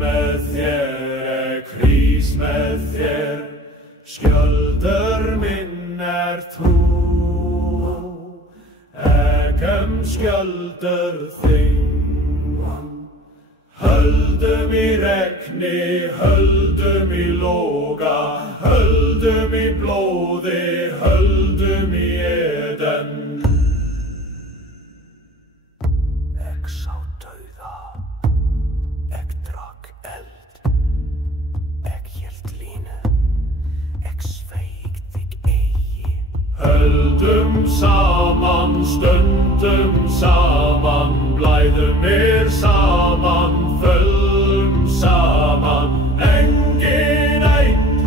með þér, krís með þér, skjöldur minn þú. Skjöldur þinn, höldum í regni, höldum í loga, höldum í blóði, höldum í Eden. Ek sá dauða, ek drakk eld, ek hélt línu, ek sveik þig eigi. Höldum saman, stöndum saman, blæðum saman, föllum saman. Engin eitt,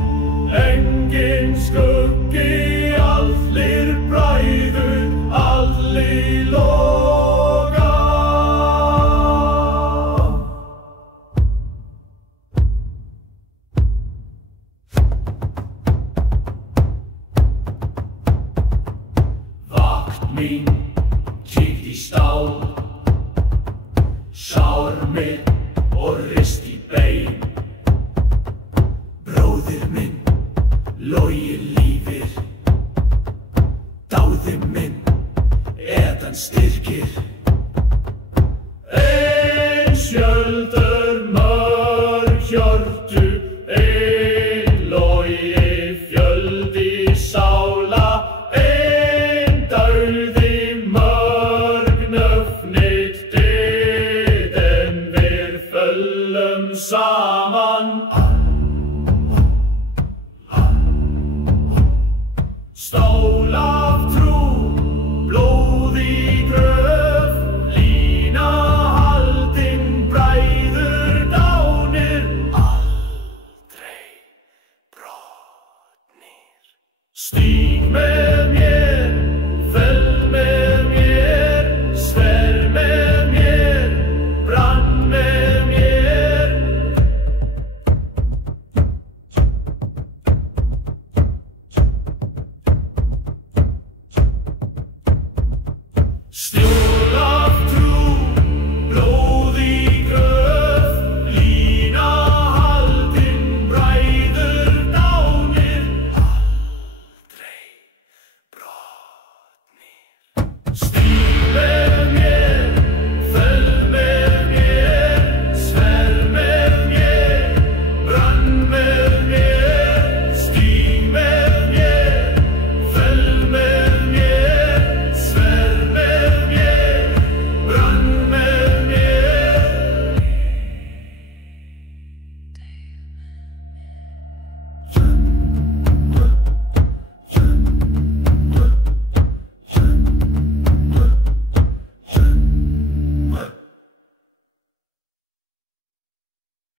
engin skuggi, allir bræður, allir loga. Vakt mín kíkt í stál, sár mitt og rist í bein. Bróðir minn logið lífir, dáði minn Eden styrkir. Ein skjöldur mörg hjörtu, ein logi fjöldi sála, ein dauði mörg nöfnit Eden, við föllum saman.